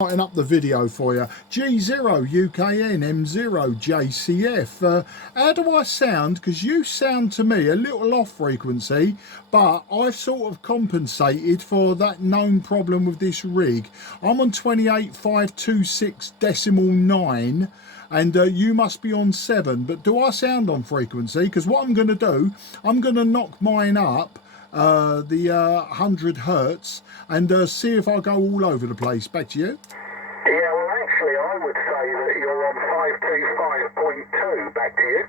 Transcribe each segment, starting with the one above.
Starting up the video for you. G0UKN M0JCF. How do I sound? Because you sound to me a little off frequency, but I've sort of compensated for that known problem with this rig. I'm on 28.526.9 and you must be on 7, but do I sound on frequency? Because what I'm going to do, I'm going to knock mine up the 100 hertz and see if I go all over the place. Back to you. Yeah, well actually I would say that you're on 525.2. Back to you.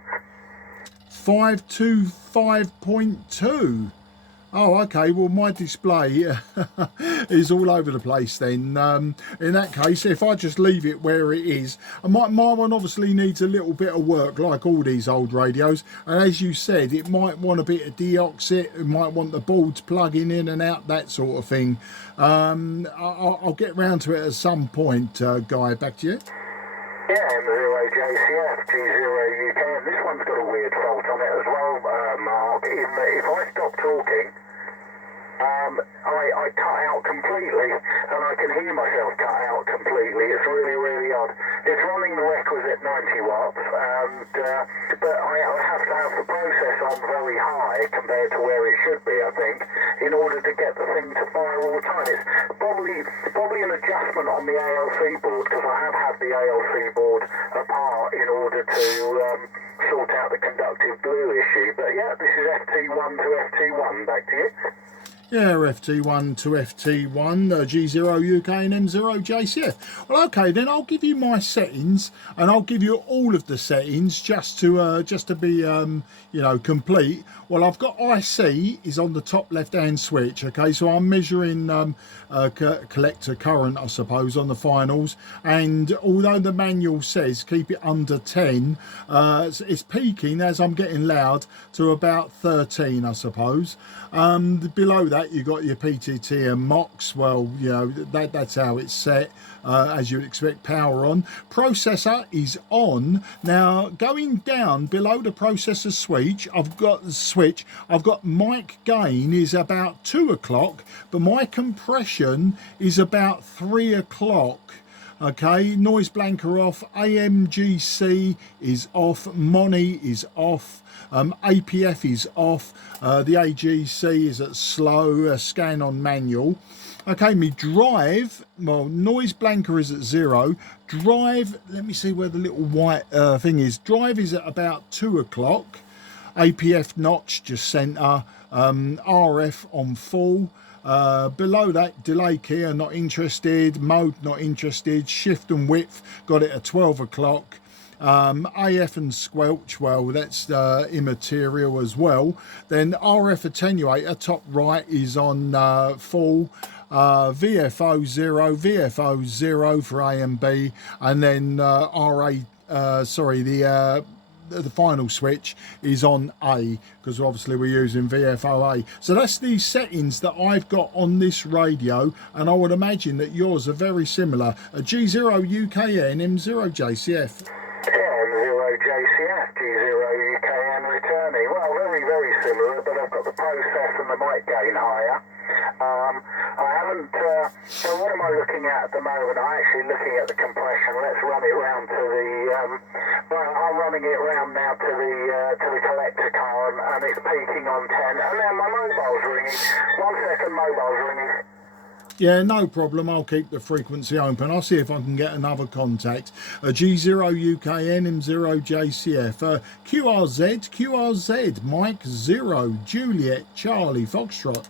525.2. Oh, okay. Well, my display is all over the place then. In that case, if I just leave it where it is, my one obviously needs a little bit of work, like all these old radios. And as you said, it might want a bit of deoxit. It might want the boards plugging in and out, that sort of thing. I'll get round to it at some point, Guy. Back to you. Yeah, M0JCF, G0UKN. This one's got a weird fault on it as well, Mark. In that if I stop talking, I cut out completely, and I can hear myself cut out completely. It's really, really odd. It's running the requisite 90 watts, and but I have to have the process on very high compared to where it should be, I think, in order to get the thing to fire all the time. It's probably an adjustment on the ALC board, because I have had the ALC board apart in order to sort out the conductive glue issue. But yeah, this is FT1 to FT1. Back to you. Yeah, FT1 to FT1, G0UKN M0JCF. Well, okay, then I'll give you my settings, and I'll give you all of the settings just to be you know, complete. Well, I've got IC is on the top left-hand switch. Okay, so I'm measuring collector current, I suppose, on the finals. And although the manual says keep it under 10, it's peaking as I'm getting loud to about 13, I suppose. Below that, you got your PTT and MOX. Well, you know, that's how it's set, as you'd expect. Power on. Processor is on. Now, going down below the processor switch, I've got mic gain is about 2 o'clock, but my compression is about 3 o'clock. Okay, noise blanker off, AMGC is off, Moni is off, APF is off, the AGC is at slow, scan on manual. Okay, me drive, well, noise blanker is at 0. Drive, let me see where the little white thing is. Drive is at about 2 o'clock. APF notch, just center, RF on full. Below that, delay keyer, not interested, mode, not interested, shift and width, got it at 12 o'clock. AF and squelch, well, that's immaterial as well. Then RF attenuator, top right, is on full. VFO 0, VFO 0 for A and B, and then the final switch is on A, because obviously we're using VFOA. So that's the settings that I've got on this radio, and I would imagine that yours are very similar. A G0UKN M0JCF. Yeah, M0JCF, G0UKN returning. Well, very, very similar, but I've got the process and the mic gain higher. I haven't, so what am I looking at the moment? I'm actually looking at the compression. Let's run it round to the, well, I'm running it round now to the collector current, and it's peaking on 10. And now my mobile's ringing. 1 second, mobile's ringing. Yeah, no problem. I'll keep the frequency open. I'll see if I can get another contact. A G0UKN M0JCF. QRZ, Mike 0, Juliet, Charlie, Foxtrot.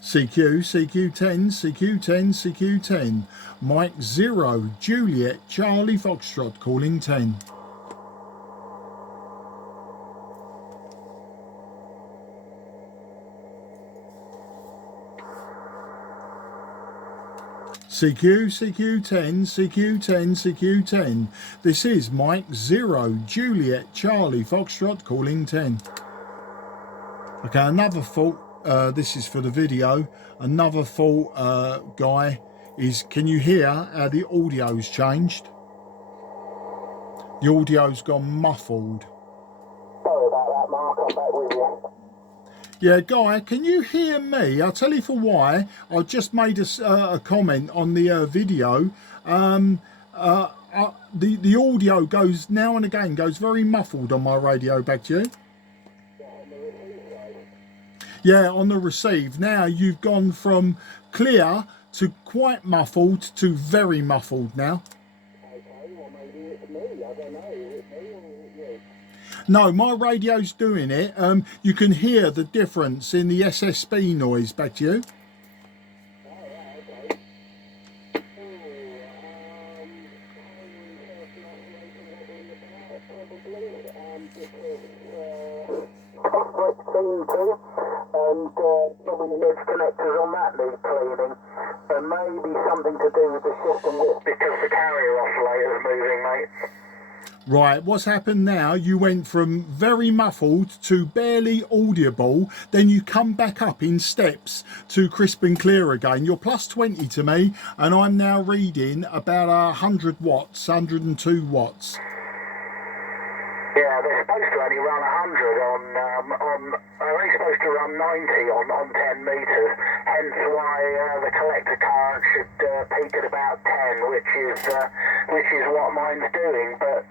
CQ10, CQ10, Mike 0, Juliet, Charlie, Foxtrot, calling 10. CQ10. This is Mike 0, Juliet, Charlie, Foxtrot, calling 10. Okay, another fault. This is for the video. Another fault, Guy, is can you hear how the audio's changed? The audio's gone muffled. Sorry about that, Mark. I'm back with you. Yeah, Guy, can you hear me? I'll tell you for why. I just made a comment on the video. The audio goes now and again, goes very muffled on my radio. Back to you. Yeah, on the receive. Now you've gone from clear to quite muffled to very muffled now. No, my radio's doing it. You can hear the difference in the SSB noise. Back to you. And probably the edge connectors on that need cleaning, and maybe something to do with the shift and width because the carrier oscillator's moving, mate. Right, what's happened now? You went from very muffled to barely audible, then you come back up in steps to crisp and clear again. You're plus 20 to me, and I'm now reading about 100 watts, 102 watts. Yeah, they're supposed to only run 100 they're only supposed to run 90 on 10 metres, hence why the collector current should peak at about 10, which is what mine's doing. But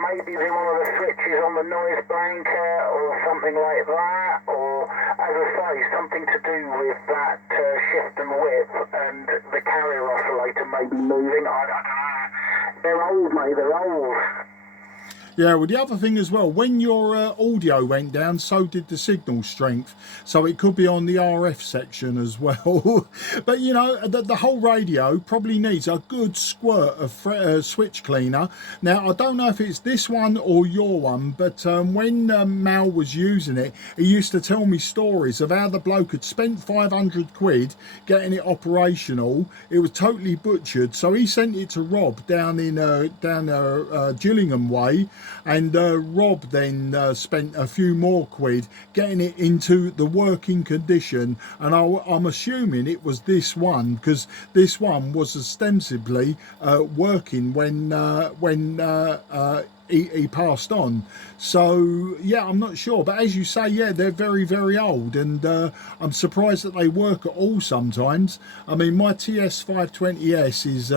maybe one of the switches on the noise blanket or something like that, or as I say, something to do with that shift and width, and the carrier oscillator may be moving. I don't know. They're old, mate, they're old. Yeah, well, the other thing as well, when your audio went down, so did the signal strength. So it could be on the RF section as well. But, you know, the whole radio probably needs a good squirt of switch cleaner. Now, I don't know if it's this one or your one, but when Mal was using it, he used to tell me stories of how the bloke had spent 500 quid getting it operational. It was totally butchered. So he sent it to Rob down Gillingham way. And Rob then spent a few more quid getting it into the working condition, and I'm assuming it was this one, because this one was ostensibly working when he passed on. So yeah, I'm not sure, but as you say, yeah, they're very, very old, and I'm surprised that they work at all sometimes. I mean, my TS520S is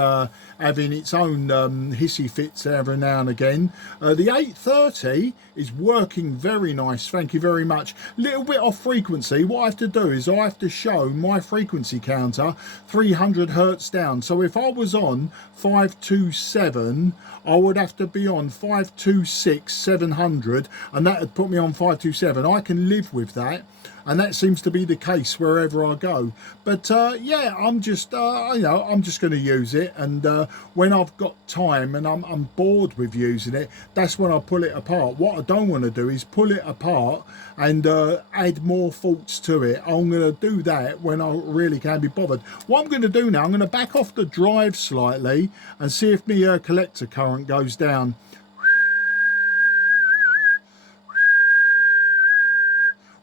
having its own hissy fits every now and again. The 830 is working very nice, thank you very much. Little bit off frequency. What I have to do is I have to show my frequency counter 300 hertz down. So if I was on 527, I would have to be on 526 700, and that would put me on 527. I can live with that, and that seems to be the case wherever I go. But yeah, I'm just I'm just going to use it, and when I've got time and I'm bored with using it, that's when I pull it apart. What I don't want to do is pull it apart and add more faults to it. I'm going to do that when I really can be bothered. What I'm going to do now, I'm going to back off the drive slightly and see if my collector current goes down.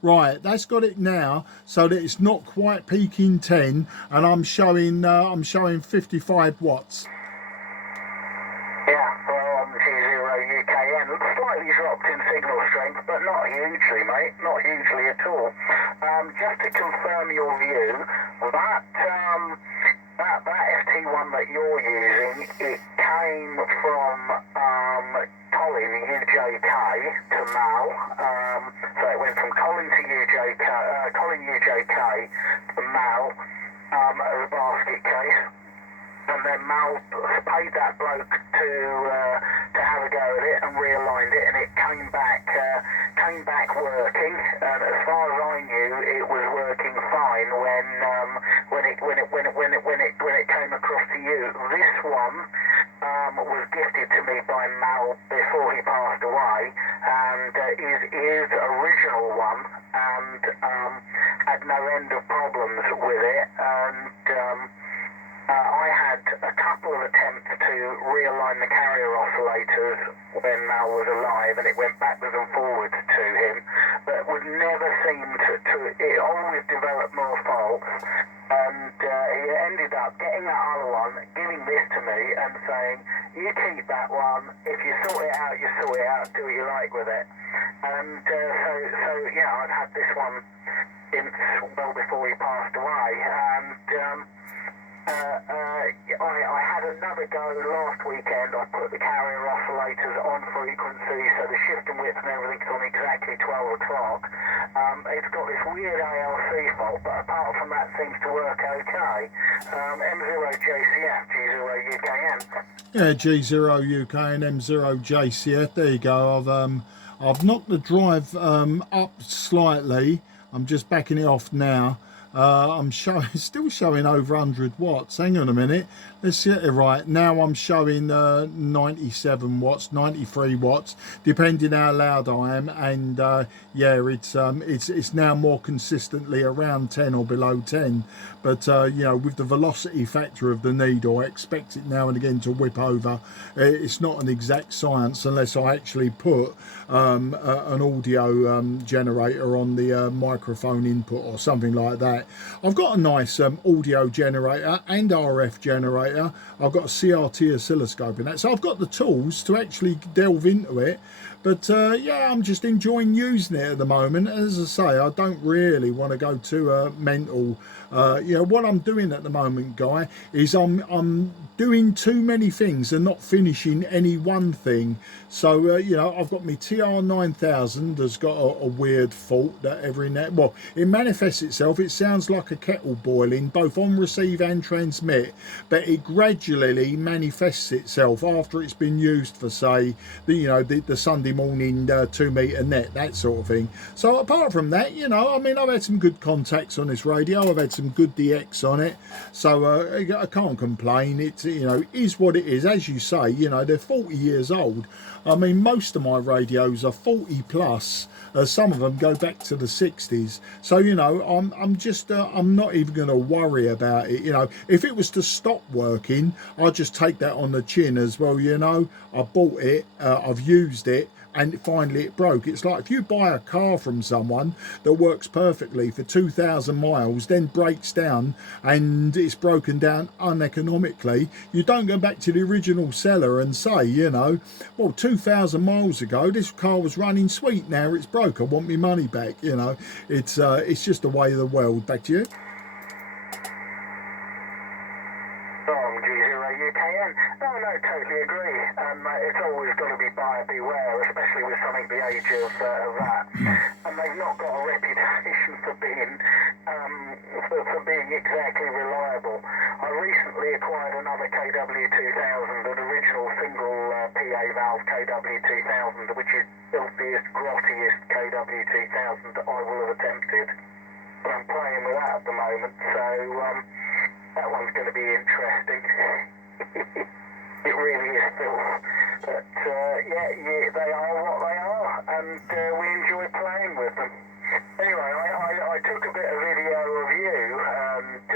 Right, that's got it now, so that it's not quite peaking 10, and I'm showing 55 watts. Yeah, well, G0UKN slightly dropped in signal strength, but not hugely, mate, not hugely at all. Just to confirm your view, that FT1 that you're using, it came from Colin UJK to Mal. So it went from Colin UJK to Mal as a basket case, and then Mal paid that bloke to have a go at it and realigned it, and it came back working. And as far as I knew, it was working fine when it came across to you. This one was gifted to me by Mal before he passed away, and is his original one, and had no end of problems with it. And I had a couple of attempts to realign the carrier oscillators when Mal was alive, and it went backwards and forwards to him, but would never seem to it always developed more faults, and he ended up getting that other one, giving this to me, me and saying, you keep that one, if you sort it out, you sort it out, do what you like with it. And so yeah, I've had this one since well before he passed away, and I had another go last weekend. I put the carrier oscillators on frequency, so the shift and width and everything's on exactly 12 o'clock. It's got this weird ALC fault, but apart from that, seems to work okay. M0JCF, G0UKN. Yeah, G0UKN, M0JCF. There you go. I've knocked the drive up slightly. I'm just backing it off now. I'm still showing over 100 watts. Hang on a minute. Let's get it right. Now I'm showing 97 watts, 93 watts, depending how loud I am. And yeah, it's now more consistently around 10 or below 10. But you know, with the velocity factor of the needle, I expect it now and again to whip over. It's not an exact science unless I actually put an audio generator on the microphone input or something like that. I've got a nice audio generator and RF generator. I've got a CRT oscilloscope in that, so I've got the tools to actually delve into it. But yeah, I'm just enjoying using it at the moment. As I say, I don't really want to go too mental. You know, what I'm doing at the moment, Guy, is I'm doing too many things and not finishing any one thing. So you know, I've got my TR9000 that's got a weird fault that every now, well, it manifests itself. It sounds like a kettle boiling, both on receive and transmit, but it gradually manifests itself after it's been used for, say, the Sunday morning 2 meter net, that sort of thing. So apart from that, you know, I mean, I've had some good contacts on this radio. I've had some good DX on it, so I can't complain. It's, you know, is what it is. As you say, you know, they're 40 years old. I mean, most of my radios are 40 plus. Some of them go back to the 60s. So, you know, I'm just I'm not even going to worry about it. You know, if it was to stop working, I'll just take that on the chin as well. You know, I bought it, I've used it, and finally it broke. It's like if you buy a car from someone that works perfectly for 2,000 miles, then breaks down and it's broken down uneconomically, you don't go back to the original seller and say, you know, well, 2,000 miles ago this car was running sweet, now it's broke, I want my money back. You know, it's just the way of the world. Back to you. G0UKN. No, totally agree. It's always got to be buyer beware, especially with something the age of that. And they've not got a reputation for being exactly reliable. I recently acquired another KW2000, an original single PA valve KW2000, which is the filthiest, grottiest KW2000 that I will have attempted. But I'm playing with that at the moment, so that one's going to be interesting. It really is, Phil. But yeah, they are what they are, and we enjoy playing with them. Anyway, I took a bit of video of you, and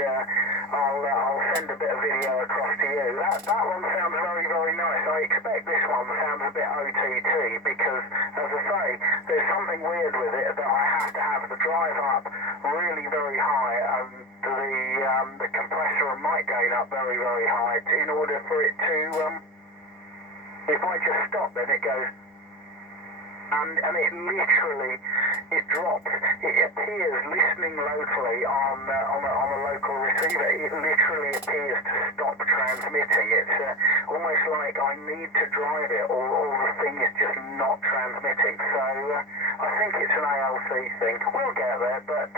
I'll send a bit of video across to you. That one sounds very, very nice. I expect this one sounds a bit OTT because, as I say, there's something weird with it that I have to have the drive up really very high, and the compressor and mic gain up very, very high in order for it to, if I just stop, then it goes, and it literally, it drops. It appears, listening locally on a local receiver, it literally appears to stop transmitting. It's almost like I need to drive it, or the thing is just not transmitting. So I think it's an ALC thing. We'll get there, but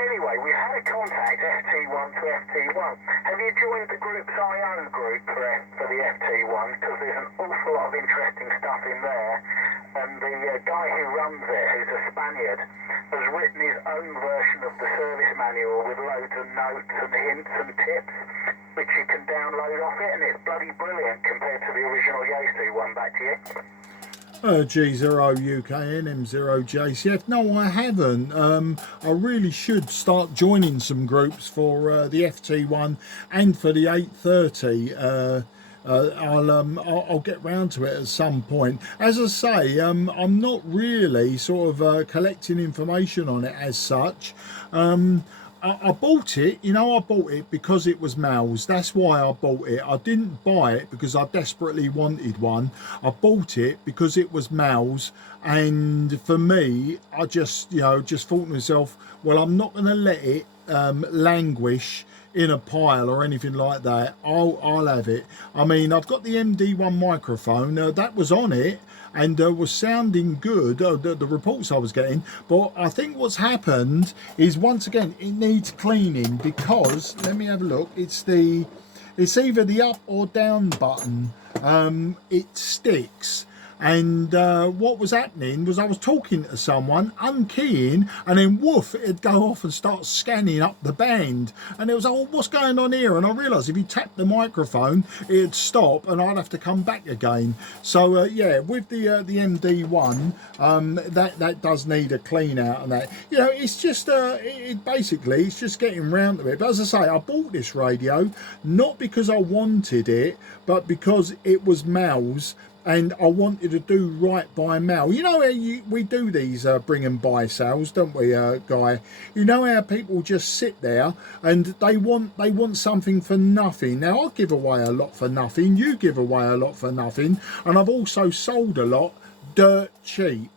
anyway, we had a contact, FT1 to FT1. Have you joined the group's IO group for the FT1? Because there's an awful lot of interesting stuff in there. And the guy who runs it, who's a Spaniard, has written his own version of the service manual with loads of notes and hints and tips, which you can download off it, and it's bloody brilliant compared to the original Yaesu one. Back to you. G0UKN, M0JCF. No, I haven't. I really should start joining some groups for the FT1 and for the 830. I'll get round to it at some point. As I say, I'm not really sort of collecting information on it as such. I bought it, you know, I bought it because it was Mal's. That's why I bought it. I didn't buy it because I desperately wanted one. I bought it because it was Mal's. And for me, I just, you know, just thought to myself, well, I'm not going to let it languish in a pile or anything like that. I'll have it. I mean, I've got the MD1 microphone that was on it and was sounding good, the reports I was getting, but I think what's happened is, once again, it needs cleaning because, let me have a look, it's either the up or down button, it sticks. And what was happening was I was talking to someone, unkeying, and then woof, it'd go off and start scanning up the band. And it was, oh, what's going on here? And I realised if you tap the microphone, it'd stop and I'd have to come back again. So yeah, with the MD1, that does need a clean out and that. You know, it's just, basically, it's just getting round to it. But as I say, I bought this radio, not because I wanted it, but because it was Mal's. And I wanted to do right by Mal. You know how we do these bring and buy sales, don't we, Guy? You know how people just sit there and they want something for nothing. Now, I give away a lot for nothing. You give away a lot for nothing. And I've also sold a lot dirt cheap.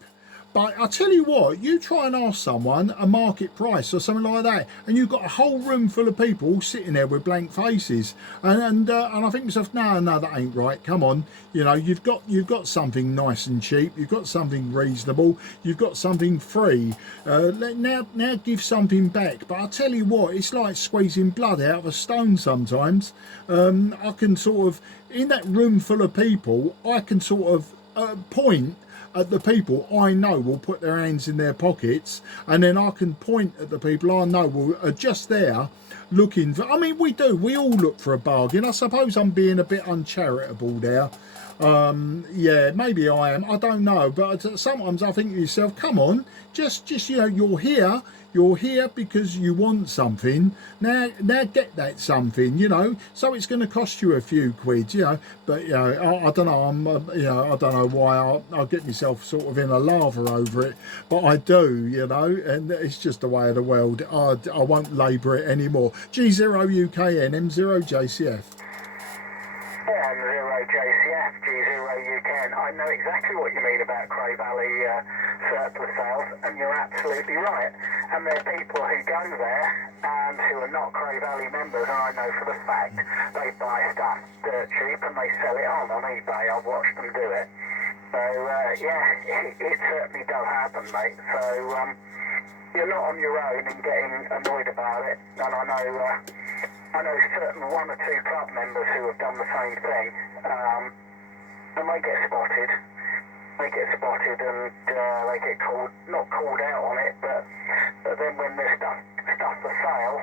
But I tell you what, you try and ask someone a market price or something like that, and you've got a whole room full of people sitting there with blank faces, and I think to myself, no, that ain't right. Come on, you know, you've got something nice and cheap, you've got something reasonable, you've got something free. Now give something back. But I tell you what, it's like squeezing blood out of a stone sometimes. I can sort of, in that room full of people, I can sort of point at the people I know will put their hands in their pockets, and then I can point at the people I know are just there looking for, I mean, we all look for a bargain. I suppose I'm being a bit uncharitable there. Yeah, maybe I am, I don't know, but sometimes I think to yourself, come on, just you know, you're here because you want something. Now get that something, you know. So it's going to cost you a few quid, you know. But you know, I don't know. You know, I don't know why I get myself sort of in a lather over it, but I do, you know. And it's just the way of the world. I won't labour it anymore. G0UKN M0JCF. M0JCF, G0UKN. I know exactly what you mean about Cray Valley surplus sales, and you're absolutely right. And there are people who go there and who are not Cray Valley members, and I know for the fact they buy stuff dirt cheap and they sell it on eBay. I've watched them do it. So yeah, it certainly does happen, mate. So you're not on your own in getting annoyed about it, and I know certain one or two club members who have done the same thing, and they get spotted. They get spotted and they get not called out on it, but then when there's stuff for sale,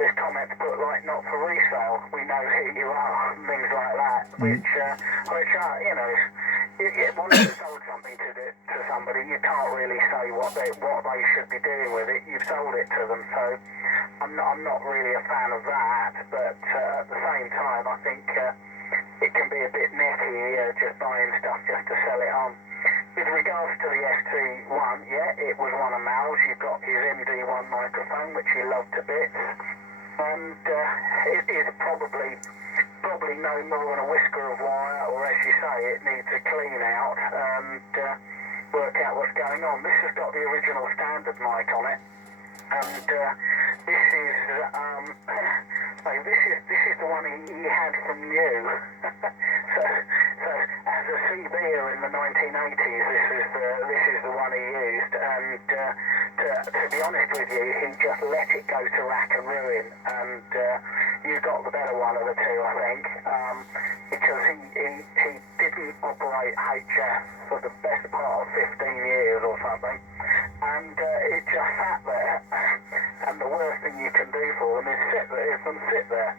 there's comments put like not for resale. We know who you are, and things like that, which are, you know, once you've sold something to somebody, you can't really say what they should be doing with it. You've sold it to them, so I'm not really a fan of that. But at the same time, I think it can be a bit necky just buying stuff just to sell it on. With regards to the ST1, yeah, it was one of Mal's. You've got his MD1 microphone, which he loved to bits, and it is probably no more than a whisker of wire, or as you say, it needs a clean out and work out what's going on. This has got the original standard mic on it, and this is the one he had from you. so as a CBer in the 1980s, this is the one he used, and to be honest with you, he just let it go to rack and ruin, and you got the better one of the two, I think, because he didn't operate HF for the best part of 15 years or something, and it just sat there, and the worst thing you can do for them is sit there,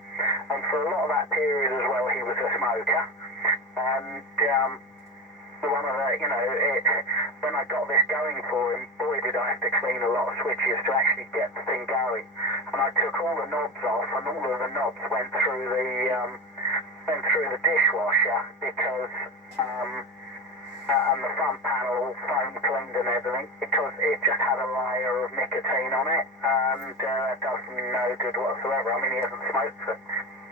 and for a lot of that period as well, he was a smoker, and one of the, you know, when I got this going for him, boy did I have to clean a lot of switches to actually get the thing going, and I took all the knobs off, and all of the knobs went through the dishwasher, because and the front panel all foam cleaned and everything, because it just had a layer of nicotine on it, and does no good whatsoever. I mean, he hasn't smoked for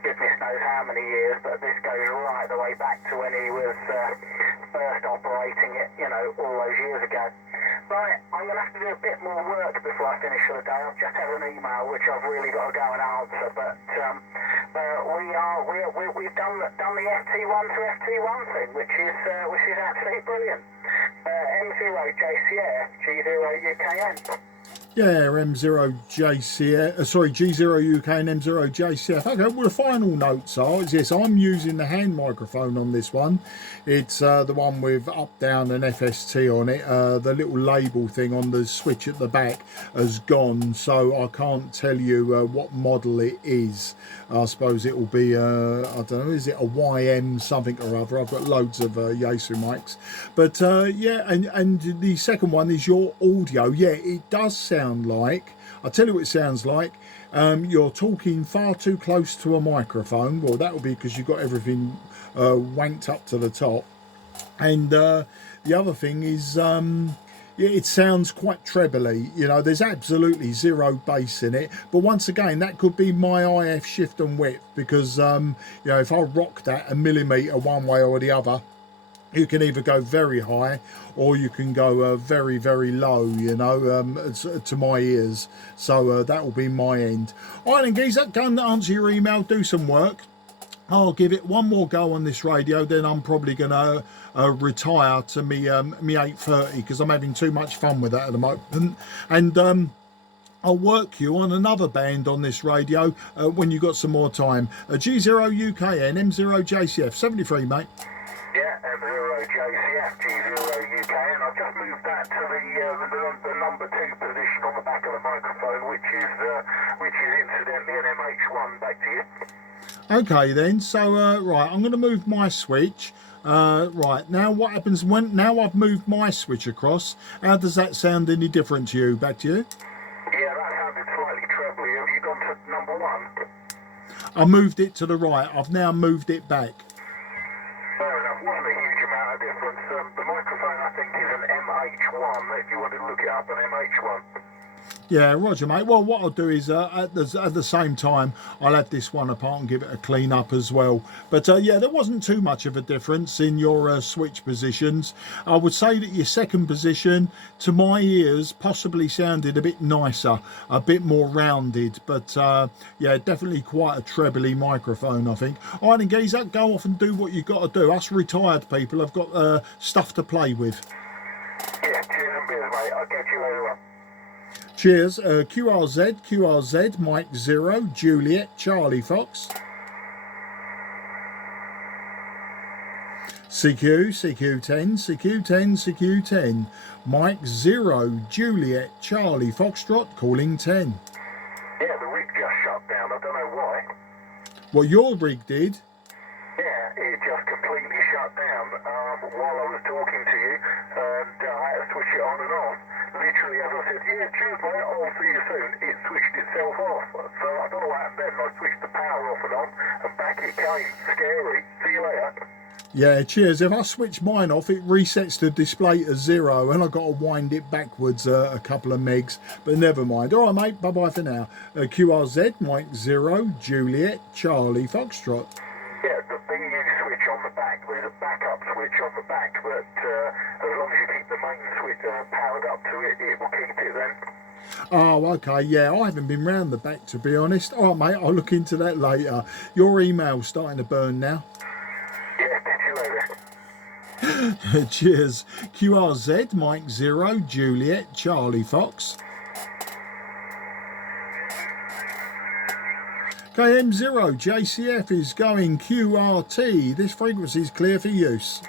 goodness knows how many years, but this goes right the way back to when he was first operating it, you know, all those years ago. Right, I'm going to have to do a bit more work before I finish for the day. I've just had an email which I've really got to go and answer, but we've done the FT1 to FT1 thing, which is absolutely brilliant. M0JCF, G0UKN. Yeah, M0JCF, sorry, G0UKN, M0JCF. Okay, well, the final notes are, is yes, I'm using the hand microphone on this one. It's the one with up, down and FST on it. The little label thing on the switch at the back has gone, so I can't tell you what model it is. I suppose it will be, I don't know, is it a YM something or other? I've got loads of Yaesu mics. But yeah, and the second one is your audio. Yeah, it does sound like, I'll tell you what it sounds like. You're talking far too close to a microphone. Well, that will be because you've got everything wanked up to the top. And the other thing is, yeah, it sounds quite trebly. You know, there's absolutely zero bass in it. But once again, that could be my IF shift and width, because you know, if I rock that a millimetre one way or the other, you can either go very high or you can go very, very low, you know, to my ears. So that will be my end. All right, then, geezer, go and answer your email, do some work. I'll give it one more go on this radio, then I'm probably going to retire to me 8:30, because I'm having too much fun with that at the moment. And I'll work you on another band on this radio when you've got some more time. G0UKN, M0JCF, 73, mate. Yeah, M0JCF, G0UKN. I've just moved that to the number 2 position on the back of the microphone, which is incidentally an MH1. Back to you. Okay then, so right, I'm going to move my switch. Right, now what happens when, now I've moved my switch across, how does that sound any different to you? Back to you. Yeah, that sounded slightly trebly. Have you gone to number 1? I moved it to the right, I've now moved it back. Fair enough, wasn't a huge amount of difference. The microphone, I think, is an MH1, if you want to look it up, an MH1. Yeah, roger, mate. Well, what I'll do is at the same time, I'll have this one apart and give it a clean up as well. But yeah, there wasn't too much of a difference in your switch positions. I would say that your second position, to my ears, possibly sounded a bit nicer, a bit more rounded. But yeah, definitely quite a trebly microphone, I think. All right, then, geezer, go off and do what you've got to do. Us retired people have got stuff to play with. Yeah, cheers and beers, mate. I'll catch you later on. Cheers. QRZ, Mike 0, Juliet, Charlie Fox. CQ10, Mike 0, Juliet, Charlie Foxtrot, calling 10. Yeah, the rig just shut down. I don't know why. What your rig did? Yeah, it just completely shut down while I was talking to you, and I had to switch it on and off. Literally, as I said, yeah, cheers, mate, I'll see you soon. It switched itself off. So I don't know what happened then. I switched the power off and on, and back it came. Scary. See you later. Yeah, cheers. If I switch mine off, it resets the display to 0, and I've got to wind it backwards a couple of megs. But never mind. All right, mate. Bye-bye for now. QRZ, Mike 0, Juliet, Charlie Foxtrot. Yeah, the BU switch on the back. There's a backup switch on the back, but as long as you keep the main switch powered up to it, it will keep it then. Oh, okay, yeah, I haven't been round the back, to be honest. All right, mate, I'll look into that later. Your email's starting to burn now. Yeah, catch you later. Cheers. QRZ, Mike 0, Juliet, Charlie Fox. KM0, JCF is going QRT. This frequency is clear for use.